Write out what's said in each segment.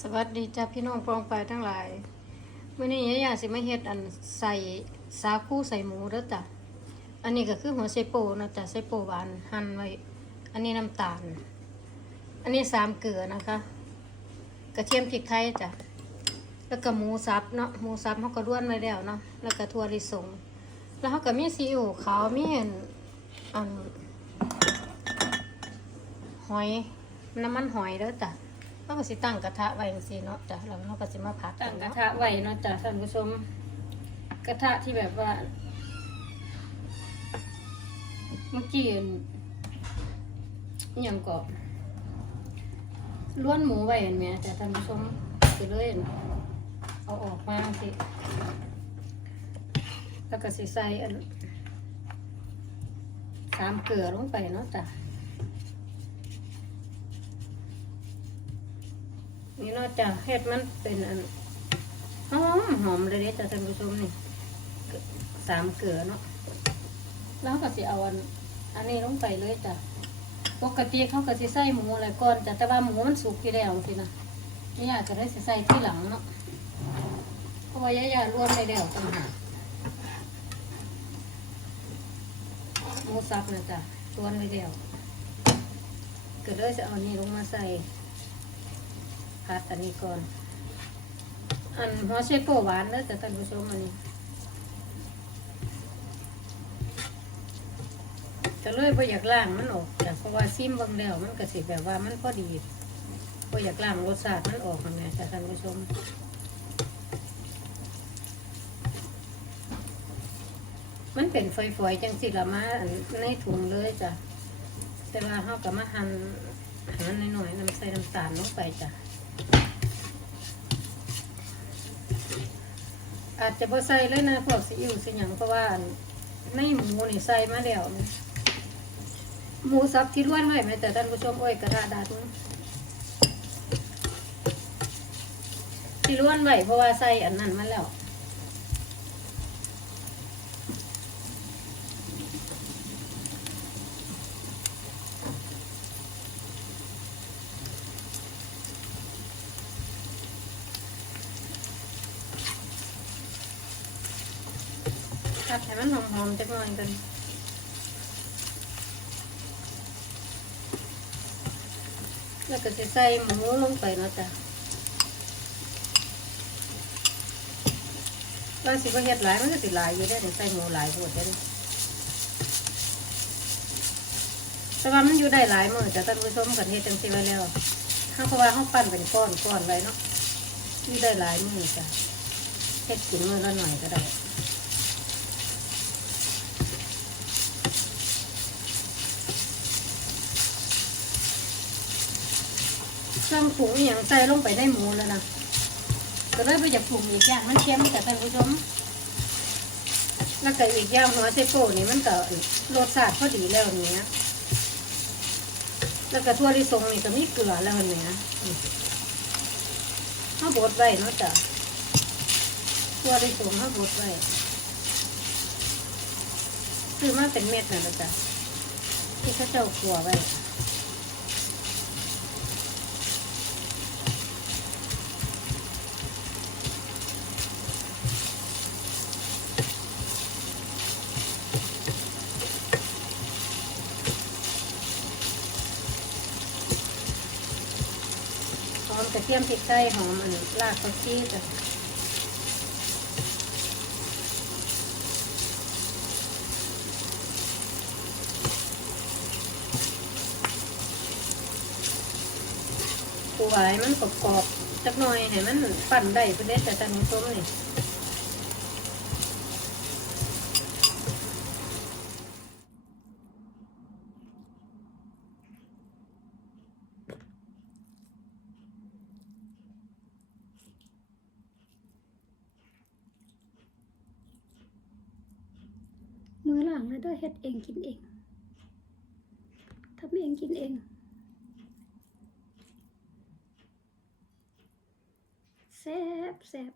สวัสดีจ้าพี่น้องปองไปทั้งหลายมื่อนี้ยายาสิมาเฮ็ดอันใส่สาคูใส่หมูเด้อจ้ะอันนี้ก็คือหัวไชโปนะจ้ะไชโปหวานหั่นไว้ อันนี้น้ำตาล อันนี้สามเกลือนะคะ กระเทียมพริกไทยจ้ะแล้วก็หมูสับเนาะหมูสับเขาก็ร่วนไว้แล้วเนาะแล้วก็ถั่วลิสงแล้วเขาก็มีซีอิ๊วขาวมีอันอันหอยน้ำมันหอยเด้อจ้ะ เราก็สิตั้งกระทะไว้จังซี่เนาะจ้ะแล้วเราก็สิมาผัดตั้งกระทะไว้เนาะจ้ะท่านผู้ชม กระทะที่แบบว่า เมื่อกี้อนอหย่างก็ล้วนหมูไว้เห็นไหมจ้ะท่านผู้ชมสิเลยอั่นเอาออกมาสิแล้วก็สิใส่อันสามเกลือลงไปเนาะจ้ะ นี่นาะจ้ะเห็ดมันเป็นอันหอมหอมเลยเด้จ้ะท่านผู้ชมนี่สามเกลือเนาะแล้วก็สิเอาอันอันนี้ลงไปเลยจ้ะปกติเขาก็สิใส่หมูอะไรก่อนจ้ะแต่ว่าหมูมันสุกที่แล้วสินะนี่อยากจะได้สิใส่ที่หลังเนาะเพราะว่ายายารวมไปแล้วต่างหากหมูสับนะจ้ะรวนไปแล้วก็เลยจะเอานี่ลงมาใส่ พัดอันนี้ก่อน อันหัวเชโปหวานเด้อแต่ท่านผู้ชมอันนี้จะเลยพออยากล้างมันออกจ้ะเพราะว่าซิมบางแล้วมันก็สิแบบว่ามันพอดีพออยากล้างรสชาติมันออกนะจ้ะท่านผู้ชมมันเป็นฝอยๆจังสิละมาในถุงเลยจ้ะแต่ว่าเขากับมาหั่นหั่นหน่อยๆน้ำใส่น้ำตาลลงไปจ้ะ อาจจะบ่ใส่เลยนะพวกซีอิ๊วสีหยังเพราะว่าในหมูนี่ใส่มาแล้วหมูสับที่ล้วนไว้แม่แต่ท่านผู้ชมโอ้ยกระดาษดันี่ที่ล้วนไว้เพราะว่าใส่อันนั้นมาแล้ว ผัดให้มันหอมๆจักหน่อยกันแล้วก็จะใส่หมูลงไปเนาะจ้ะว่าสิบ่เฮ็ดหลายมันก็สิหลายอยู่ได้อใส่หมูหลายโพดเด้แต่ว่ามันอยู่ได้หลายมื้อจ้ะท่านผู้ชมกันเฮ็ดจังซี่ไว้แล้วถ้าเพราะว่าเฮาปั้นเป็นก้อนก้อนไว้เนาะอยู่ได้หลายมื้อจ้ะเฮ็ดกินมื้อละหน่อยก็ได้ เครื่องปรุงอหย่างใส่ลงไปในหมูแล้วนะก็เลยไปจากปรุงอีกอย่างมันเค็มแต่ท่านผู้ชมแล้วก็อีกอย่างหัวเซโป้นี่มันก็รสชาติพอดีแล้วเนี้ยแล้วก็ทั่วลิสงนี่ก็มีเกลือแล้วเนี้ยข้าวบดไว้เนาะจ้ะทั่วลิสงข้าวบดไว้คือมันเป็นเม็ดนะนะจ้ะที่เขาเจ้าขัวไว้ กระเทียมพริกไทยหอมอันนี้รากผักชีจ้ะปูไว้มันกรอบๆจักหน่อยให้มันปั่นได้เพื่อได้แต่ตอนนี้ส้มนี่ มือหลังเลยเด้อเฮ็ดเองกินเองทำเองกินเองแซ่บแซ่บ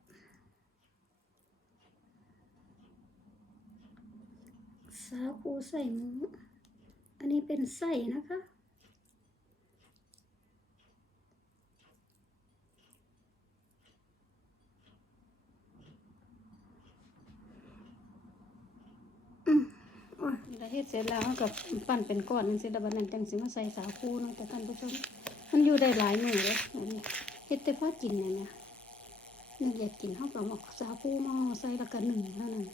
สาคูใส่หมูอันนี้เป็นไส้นะคะ เฮ็ดเสร็จแล้วเรากับปั้นเป็นก้อนนั่นสิแล้วบัดนั้นจังสิมาใส่สาคูเนาะแต่ท่านผู้ชมมันอยู่ได้หลายมื้อเลยอันนี้เฮ็ดแต่พอกินเนี่ยนะนึกอยากกินเฮาก็เอาสาคูมาห่อใส่แล้วก็นึ่งเท่านั้น